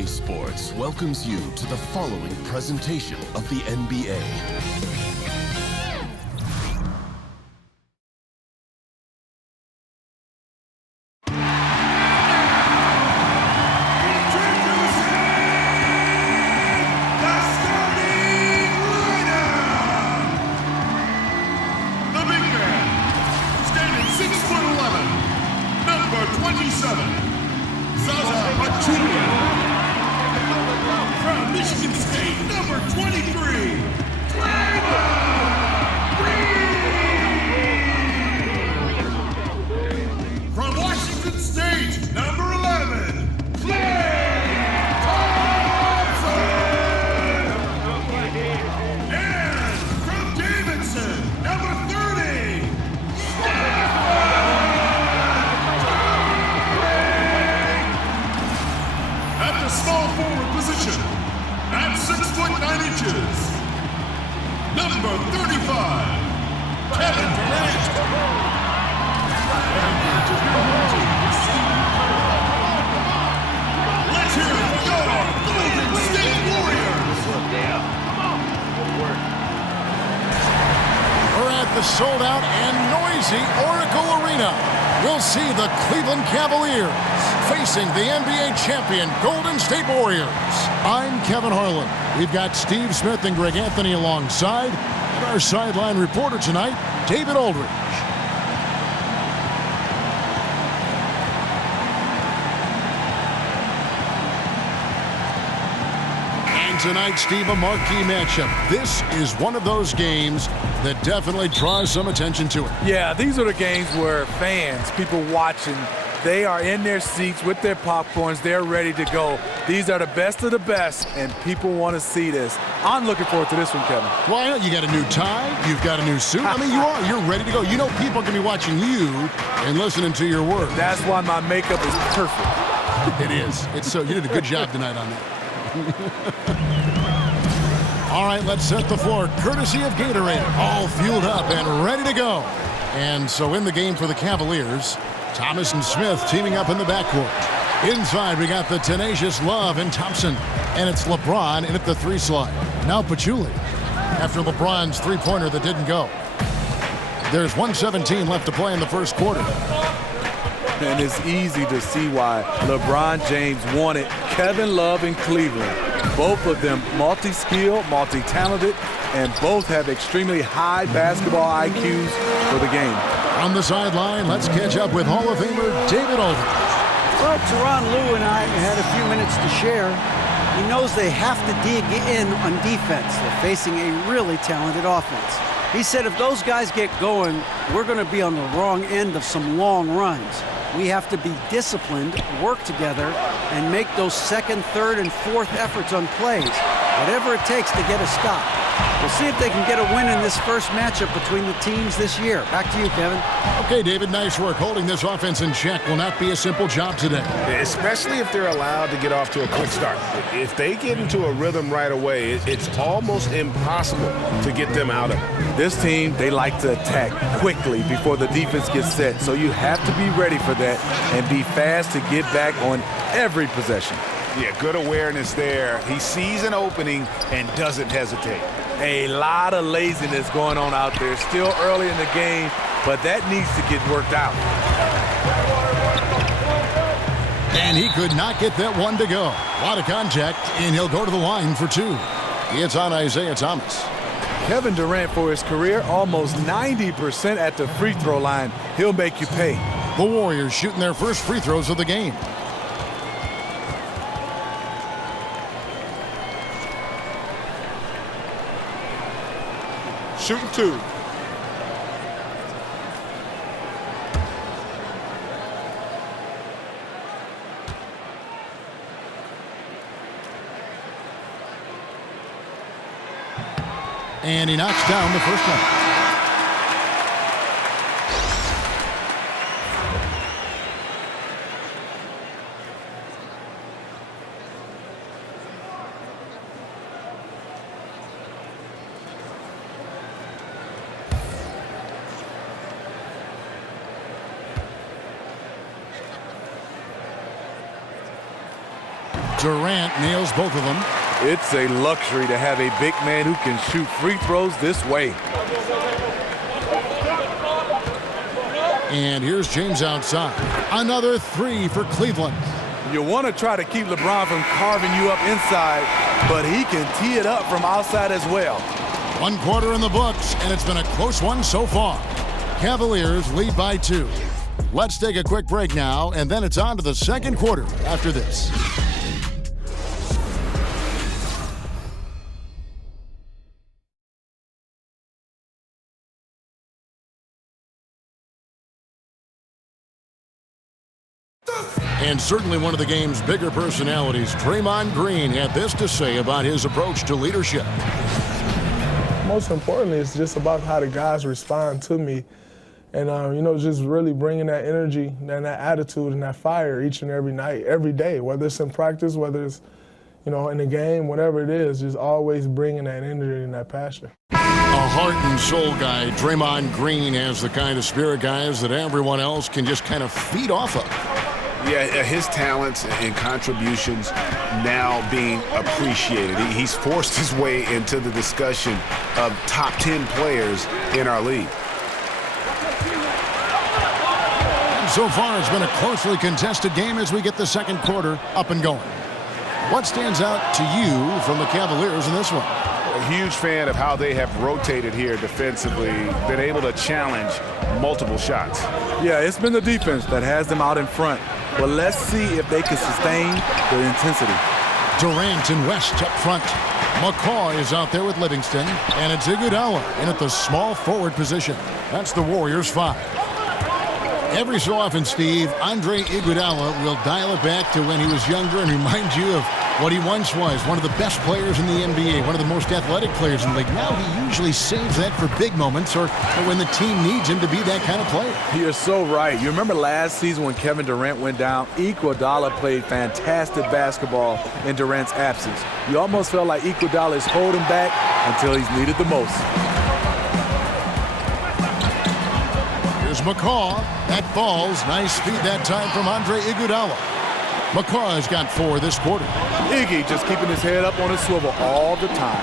EA Sports welcomes you to the following presentation of the NBA. Sold-out and noisy Oracle Arena. We'll see the Cleveland Cavaliers facing the NBA champion Golden State Warriors. I'm Kevin Harlan. We've got Steve Smith and Greg Anthony alongside, and our sideline reporter tonight, David Aldridge. Tonight, Steve, a marquee matchup. This is one of those games that definitely draws some attention to it. Yeah, these are the games where fans, people watching, they are in their seats with their popcorns. They're ready to go. These are the best of the best, and people want to see this. I'm looking forward to this one, Kevin. Why not? You got a new tie. You've got a new suit. I mean, you're ready to go. You know people are going to be watching you and listening to your words. That's why my makeup is perfect. It is. It's so you did a good job tonight on that. All right, let's set the floor. Courtesy of Gatorade. All fueled up and ready to go. And so in the game for the Cavaliers, Thomas and Smith teaming up in the backcourt. Inside, we got the tenacious Love and Thompson. And it's LeBron in at the three slot. Now Pachulia after LeBron's three-pointer that didn't go. There's 1:17 left to play in the first quarter. And it's easy to see why LeBron James wanted Kevin Love in Cleveland. Both of them multi-skilled, multi-talented, and both have extremely high basketball IQs for the game. On the sideline, let's catch up with Hall of Famer David Aldridge. Well, Teron Lue and I had a few minutes to share. He knows they have to dig in on defense. They're facing a really talented offense. He said if those guys get going, we're going to be on the wrong end of some long runs. We have to be disciplined, work together, and make those second, third, and fourth efforts on plays. Whatever it takes to get a stop. We'll see if they can get a win in this first matchup between the teams this year. Back to you, Kevin. Okay, David, nice work. Holding this offense in check will not be a simple job today. Especially if they're allowed to get off to a quick start. If they get into a rhythm right away, it's almost impossible to get them out of it. This team, they like to attack quickly before the defense gets set. So you have to be ready for that and be fast to get back on every possession. Yeah, good awareness there. He sees an opening and doesn't hesitate. A lot of laziness going on out there. Still early in the game, but that needs to get worked out. And he could not get that one to go. A lot of contact, and he'll go to the line for two. It's on Isaiah Thomas. Kevin Durant, for his career, almost 90% at the free throw line. He'll make you pay. The Warriors shooting their first free throws of the game. Shooting two. And he knocks down the first one. Durant nails both of them. It's a luxury to have a big man who can shoot free throws this way. And here's James outside. Another three for Cleveland. You want to try to keep LeBron from carving you up inside, but he can tee it up from outside as well. 1 quarter in the books, and it's been a close one so far. Cavaliers lead by 2. Let's take a quick break now, and then it's on to the second quarter after this. And certainly one of the game's bigger personalities, Draymond Green, had this to say about his approach to leadership. Most importantly, it's just about how the guys respond to me. And, just really bringing that energy and that attitude and that fire each and every night, every day, whether it's in practice, whether it's, in the game, whatever it is, just always bringing that energy and that passion. A heart and soul guy, Draymond Green has the kind of spirit, guys, that everyone else can just kind of feed off of. Yeah, his talents and contributions now being appreciated. He's forced his way into the discussion of top 10 players in our league. So far, it's been a closely contested game as we get the second quarter up and going. What stands out to you from the Cavaliers in this one? A huge fan of how they have rotated here defensively, been able to challenge multiple shots. Yeah, it's been the defense that has them out in front. But let's see if they can sustain the intensity. Durant and West up front. McCaw is out there with Livingston, and it's Iguodala in at the small forward position. That's the Warriors' 5. Every so often, Steve, Andre Iguodala will dial it back to when he was younger and remind you of what he once was, one of the best players in the NBA, one of the most athletic players in the league. Now he usually saves that for big moments or when the team needs him to be that kind of player. You're so right. You remember last season when Kevin Durant went down, Iguodala played fantastic basketball in Durant's absence. You almost felt like Iguodala is holding back until he's needed the most. Here's McCaw. That falls. Nice feed that time from Andre Iguodala. McCaw has got 4 this quarter. Iggy just keeping his head up on his swivel all the time.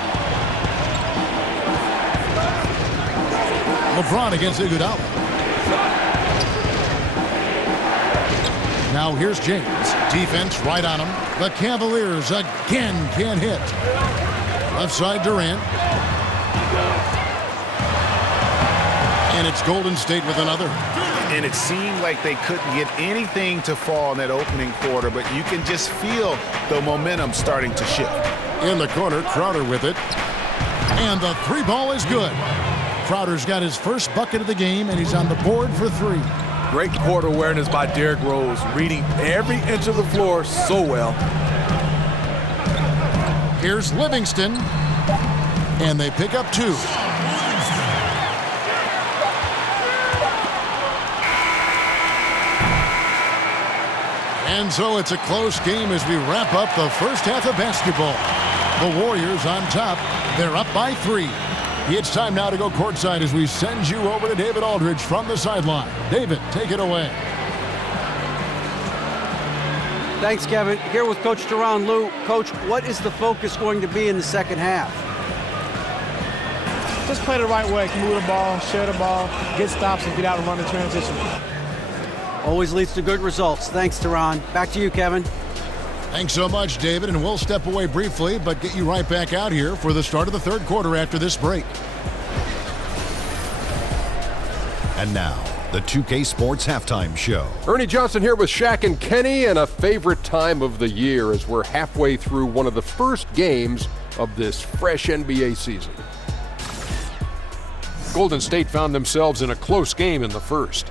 LeBron against Iguodala. Now here's James. Defense right on him. The Cavaliers again can't hit. Left side Durant. And it's Golden State with another. And it seemed like they couldn't get anything to fall in that opening quarter, but you can just feel the momentum starting to shift. In the corner, Crowder with it. And the 3 ball is good. Crowder's got his first bucket of the game, and he's on the board for 3. Great court awareness by Derrick Rose, reading every inch of the floor so well. Here's Livingston, and they pick up 2. And so it's a close game as we wrap up the first half of basketball. The Warriors on top. They're up by 3. It's time now to go courtside as we send you over to David Aldridge from the sideline. David, take it away. Thanks, Kevin. Here with Coach Tyronn Lue. Coach, what is the focus going to be in the second half? Just play the right way. Move the ball, share the ball, get stops, and get out and run the transition. Always leads to good results. Thanks, Tyronn. Back to you, Kevin. Thanks so much, David, and we'll step away briefly, but get you right back out here for the start of the third quarter after this break. And now, the 2K Sports Halftime Show. Ernie Johnson here with Shaq and Kenny, and a favorite time of the year as we're halfway through one of the first games of this fresh NBA season. Golden State found themselves in a close game in the first.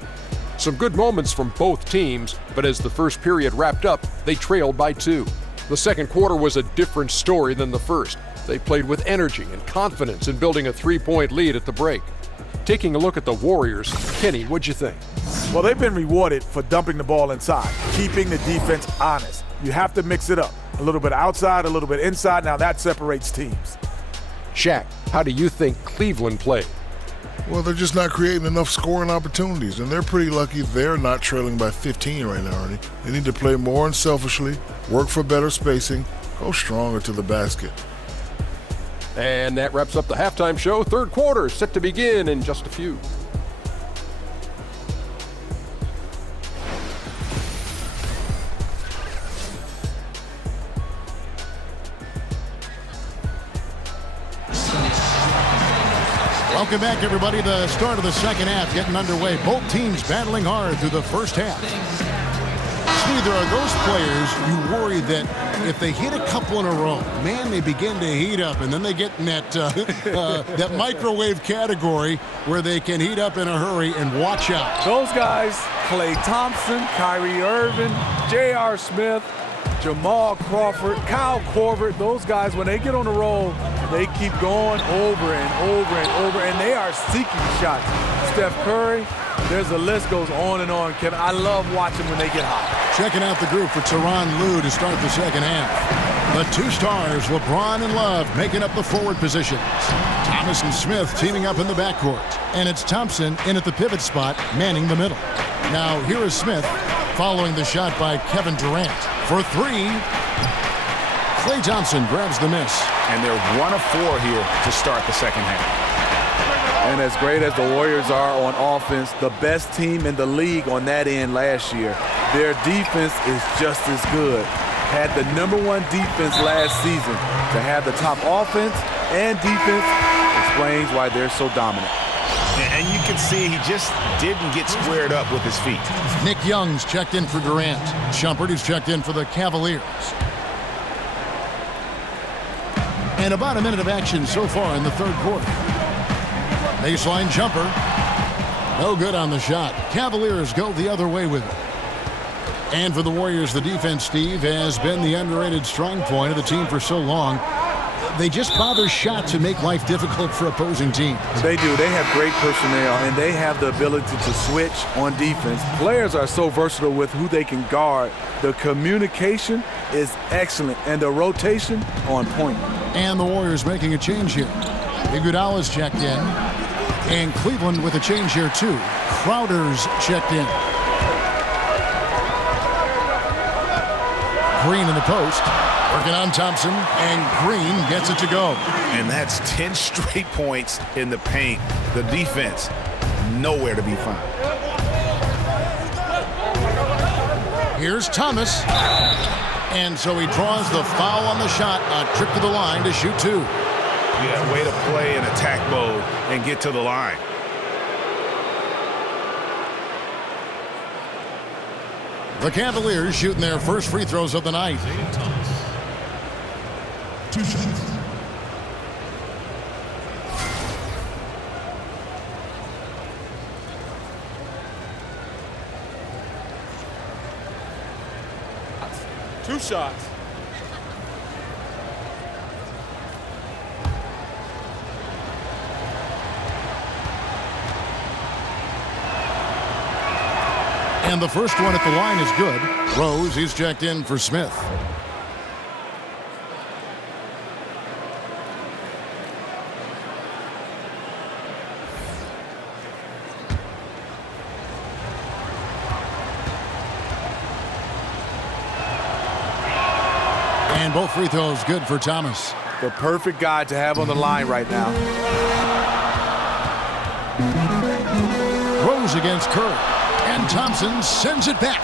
Some good moments from both teams, but as the first period wrapped up, they trailed by 2. The second quarter was a different story than the first. They played with energy and confidence in building a 3-point lead at the break. Taking a look at the Warriors, Kenny, what'd you think? Well, they've been rewarded for dumping the ball inside, keeping the defense honest. You have to mix it up. A little bit outside, a little bit inside. Now that separates teams. Shaq, how do you think Cleveland played? Well, they're just not creating enough scoring opportunities, and they're pretty lucky they're not trailing by 15 right now, Ernie. They need to play more unselfishly, work for better spacing, go stronger to the basket. And that wraps up the halftime show. Third quarter set to begin in just a few. Welcome back, everybody. The start of the second half getting underway. Both teams battling hard through the first half. See, there are those players you worry that if they hit a couple in a row, man, they begin to heat up, and then they get in that that microwave category where they can heat up in a hurry and watch out. Those guys, Klay Thompson, Kyrie Irving, J.R. Smith, Jamal Crawford, Kyle Korver, those guys, when they get on the roll, they keep going over and over and over, and they are seeking shots. Steph Curry, there's a list goes on and on, Kevin. I love watching when they get hot. Checking out the group for Tyronn Lue to start the second half. The two stars, LeBron and Love, making up the forward positions. Thomas and Smith teaming up in the backcourt. And it's Thompson in at the pivot spot, manning the middle. Now, here is Smith following the shot by Kevin Durant. For three, Klay Thompson grabs the miss. And they're 1 of 4 here to start the second half. And as great as the Warriors are on offense, the best team in the league on that end last year, their defense is just as good. Had the #1 defense last season. To have the top offense and defense explains why they're so dominant. And you can see he just didn't get squared up with his feet. Nick Young's checked in for Durant. Shumpert is checked in for the Cavaliers. And about a minute of action so far in the third quarter. Baseline jumper. No good on the shot. Cavaliers go the other way with it. And for the Warriors, the defense, Steve, has been the underrated strong point of the team for so long. They just bother shots and make life difficult for opposing teams. They do. They have great personnel, and they have the ability to switch on defense. Players are so versatile with who they can guard. The communication is excellent, and the rotation on point. And the Warriors making a change here. Iguodala's checked in. And Cleveland with a change here, too. Crowder's checked in. Green in the post. Working on Thompson, and Green gets it to go. And that's 10 straight points in the paint. The defense, nowhere to be found. Here's Thomas. And so he draws the foul on the shot. A trip to the line to shoot two. Yeah, way to play in attack mode and get to the line. The Cavaliers shooting their first free throws of the night. 2 shots. Two shots. And the first one at the line is good. Rose, he's checked in for Smith. And both free throws good for Thomas. The perfect guy to have on the line right now. Rose against Curry. And Thompson sends it back.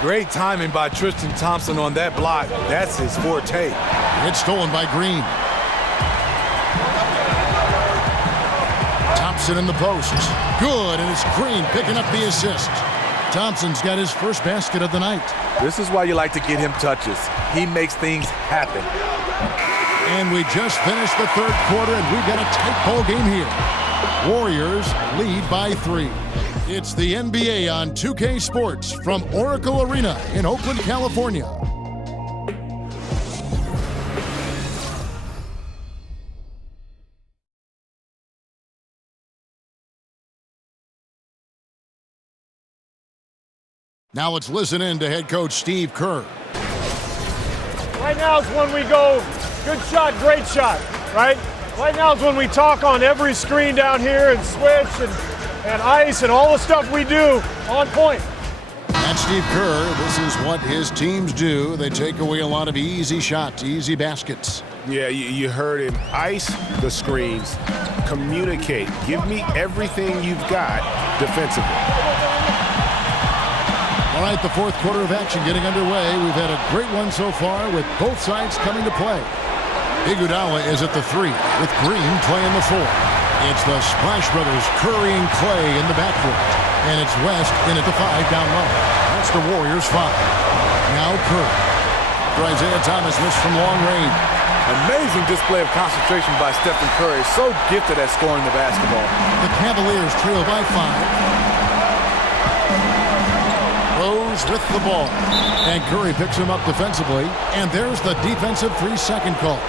Great timing by Tristan Thompson on that block. That's his forte. It's stolen by Green. Thompson in the post. Good, and it's Green picking up the assist. Thompson's got his first basket of the night. This is why you like to get him touches. He makes things happen. And we just finished the third quarter, and we've got a tight ball game here. Warriors lead by 3. It's the NBA on 2K Sports from Oracle Arena in Oakland, California. Now let's listen in to head coach Steve Kerr. Right now is when we go good shot, great shot, right? Right now is when we talk on every screen down here and switch and ice and all the stuff we do on point. That's Steve Kerr. This is what his teams do. They take away a lot of easy shots, easy baskets. Yeah, you heard him. Ice the screens. Communicate. Give me everything you've got defensively. All right, the fourth quarter of action getting underway. We've had a great one so far with both sides coming to play. Iguodala is at the 3 with Green playing the 4. It's the Splash Brothers, Curry and Clay in the backcourt. And it's West in at the 5 down low. That's the Warriors' 5. Now Curry. Isaiah Thomas missed from long range. Amazing display of concentration by Stephen Curry. So gifted at scoring the basketball. The Cavaliers trail by 5. Rose with the ball. And Curry picks him up defensively. And there's the defensive 3-second call.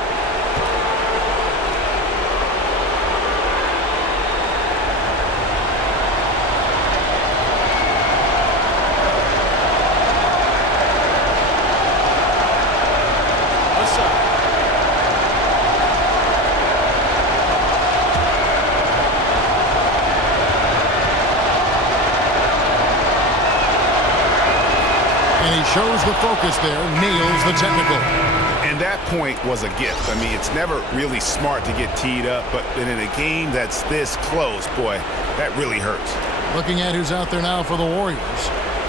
Shows the focus there, nails the technical. And that point was a gift. I mean, it's never really smart to get teed up, but in a game that's this close, boy, that really hurts. Looking at who's out there now for the Warriors.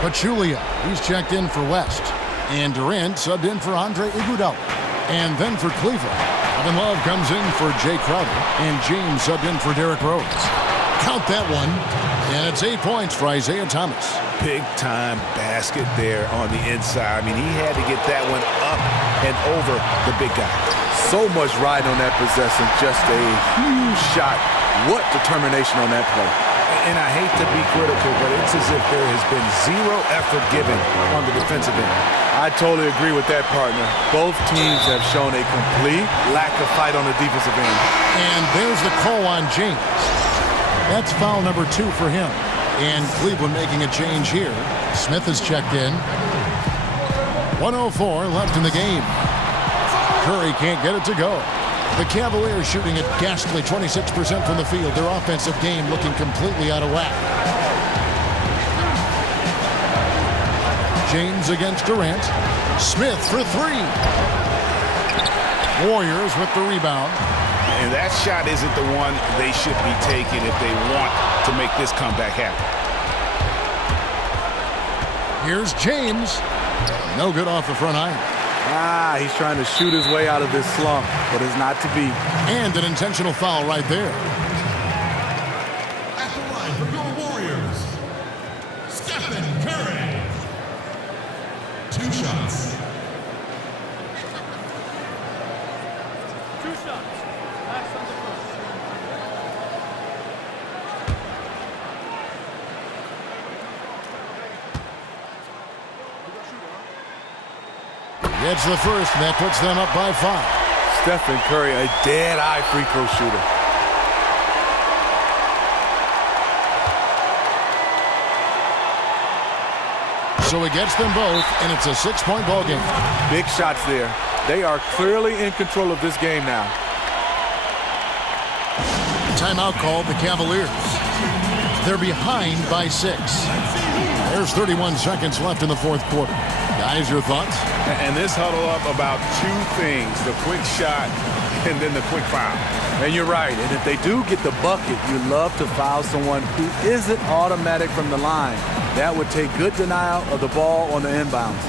Pachulia, he's checked in for West. And Durant subbed in for Andre Iguodala. And then for Cleveland, Kevin Love comes in for Jay Crowder. And James subbed in for Derrick Rose. Count that one. And it's 8 points for Isaiah Thomas. Big-time basket there on the inside. I mean, he had to get that one up and over the big guy. So much riding on that possession. Just a huge shot. What determination on that play. And I hate to be critical, but it's as if there has been zero effort given on the defensive end. I totally agree with that, partner. Both teams have shown a complete lack of fight on the defensive end. And there's the call on James. That's foul number 2 for him. And Cleveland making a change here. Smith is checked in. 1:04 left in the game. Curry can't get it to go. The Cavaliers shooting at ghastly 26% from the field. Their offensive game looking completely out of whack. James against Durant. Smith for 3. Warriors with the rebound. And that shot isn't the one they should be taking if they want to make this comeback happen. Here's James. No good off the front iron. He's trying to shoot his way out of this slump, but it's not to be. And an intentional foul right there. At the line for your Warriors, Stephen Curry. 2 shots. 2 shots. Last on the Gets the first, and that puts them up by 5. Stephen Curry, a dead-eye free throw shooter. So he gets them both, and it's a 6-point ball game. Big shots there. They are clearly in control of this game now. Timeout called the Cavaliers. They're behind by 6. There's 31 seconds left in the fourth quarter. Guys, your thoughts? And this huddle up about 2 things, the quick shot and then the quick foul. And you're right. And if they do get the bucket, you love to foul someone who isn't automatic from the line. That would take good denial of the ball on the inbounds.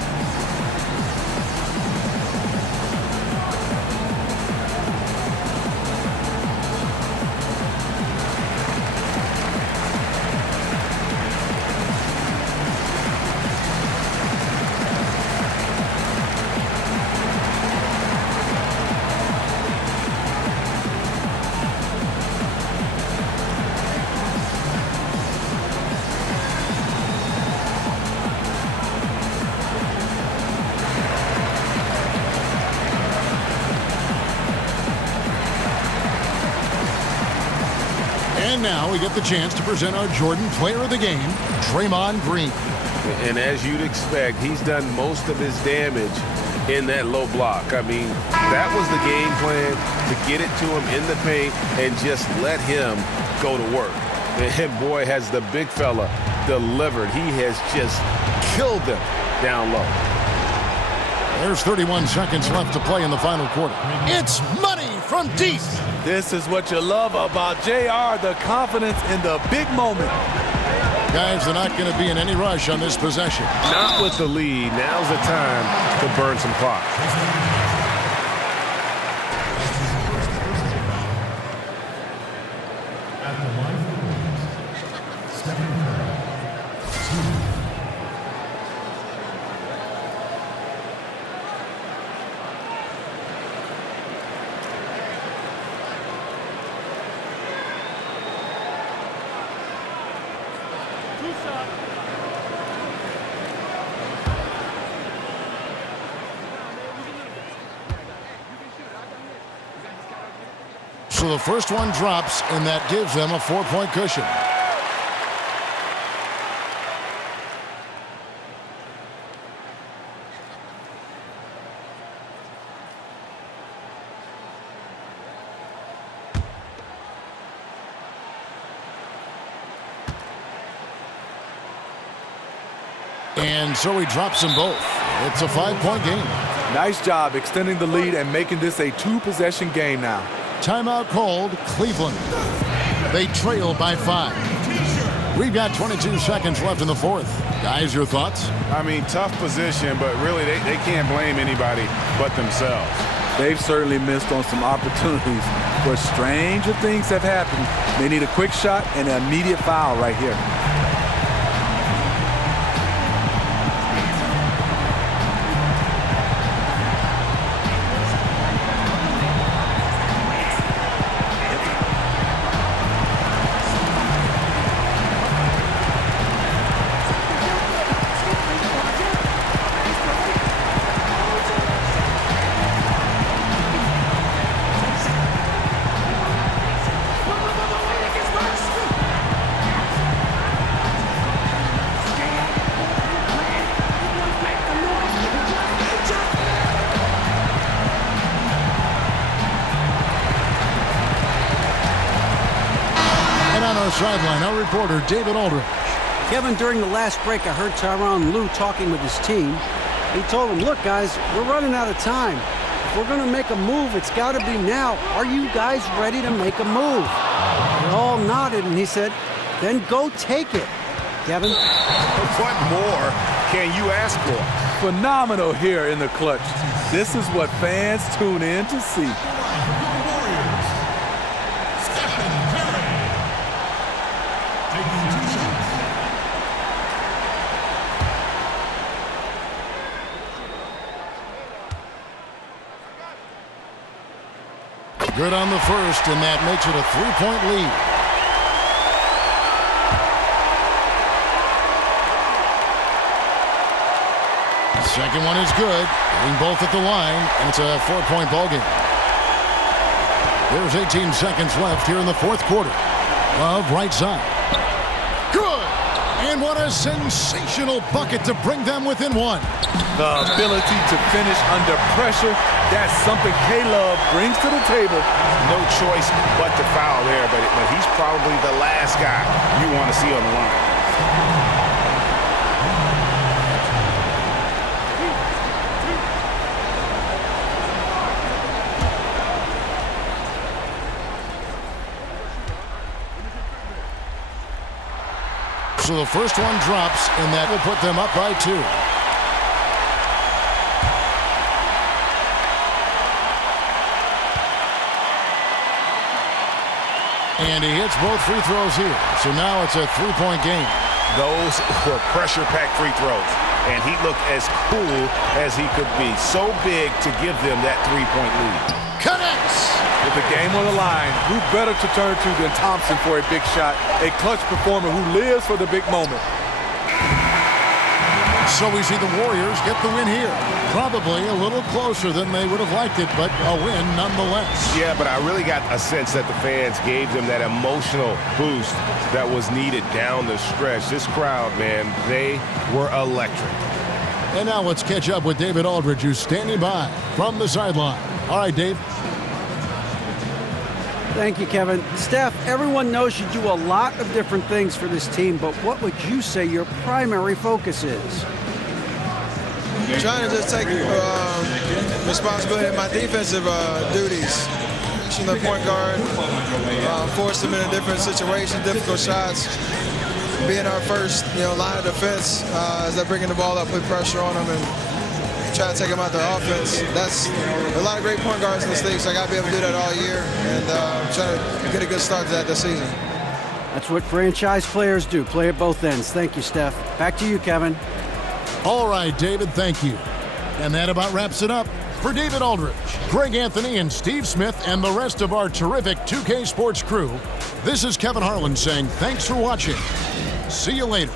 And now we get the chance to present our Jordan Player of the Game, Draymond Green. And as you'd expect, he's done most of his damage in that low block. I mean, that was the game plan, to get it to him in the paint and just let him go to work. And boy, has the big fella delivered. He has just killed them down low. There's 31 seconds left to play in the final quarter. It's money from deep. This is what you love about JR, the confidence in the big moment. Guys, they're not going to be in any rush on this possession. Not with the lead. Now's the time to burn some clock. At the line for the Warriors, Stephen Curry. So the first one drops, and that gives them a 4-point cushion. And so he drops them both. It's a 5-point game. Nice job extending the lead and making this a 2-possession game now. Timeout called, Cleveland. They trail by 5. We've got 22 seconds left in the fourth. Guys, your thoughts? I mean, tough position, but really they can't blame anybody but themselves. They've certainly missed on some opportunities, but stranger things have happened. They need a quick shot and an immediate foul right here. Sideline, our reporter, David Aldridge. Kevin, during the last break, I heard Tyronn Lue talking with his team. He told them, look, guys, we're running out of time. If we're going to make a move, it's got to be now. Are you guys ready to make a move? They all nodded, and he said, then go take it. Kevin? What more can you ask for? Phenomenal here in the clutch. This is what fans tune in to see. Good on the first, and that makes it a 3-point lead. The second one is good, hitting both at the line, and it's a 4-point ball game. There's 18 seconds left here in the fourth quarter. Love right side. Good! And what a sensational bucket to bring them within one. The ability to finish under pressure, that's something K-Love brings to the table. No choice but to foul there, but he's probably the last guy you want to see on the line. So the first one drops, and that will put them up by 2. And he hits both free throws here. So now it's a 3-point game. Those were pressure-packed free throws, and he looked as cool as he could be. So big to give them that 3-point lead. Connects! With the game on the line, who better to turn to than Thompson for a big shot? A clutch performer who lives for the big moment. So we see the Warriors get the win here. Probably a little closer than they would have liked it, but a win nonetheless. Yeah, but I really got a sense that the fans gave them that emotional boost that was needed down the stretch. This crowd, man, they were electric. And now let's catch up with David Aldridge, who's standing by from the sideline. All right, Dave. Thank you, Kevin. Steph, everyone knows you do a lot of different things for this team, but what would you say your primary focus is? Trying to just take responsibility of my defensive duties. Reaching the point guard, force them into different situations, difficult shots. Being our first, line of defense as they're bringing the ball up, put pressure on them, and try to take them out their offense. That's a lot of great point guards in this league, so I got to be able to do that all year and try to get a good start to that this season. That's what franchise players do, play at both ends. Thank you, Steph. Back to you, Kevin. All right, David, thank you. And that about wraps it up. For David Aldridge, Greg Anthony, and Steve Smith, and the rest of our terrific 2K Sports crew, this is Kevin Harlan saying thanks for watching. See you later.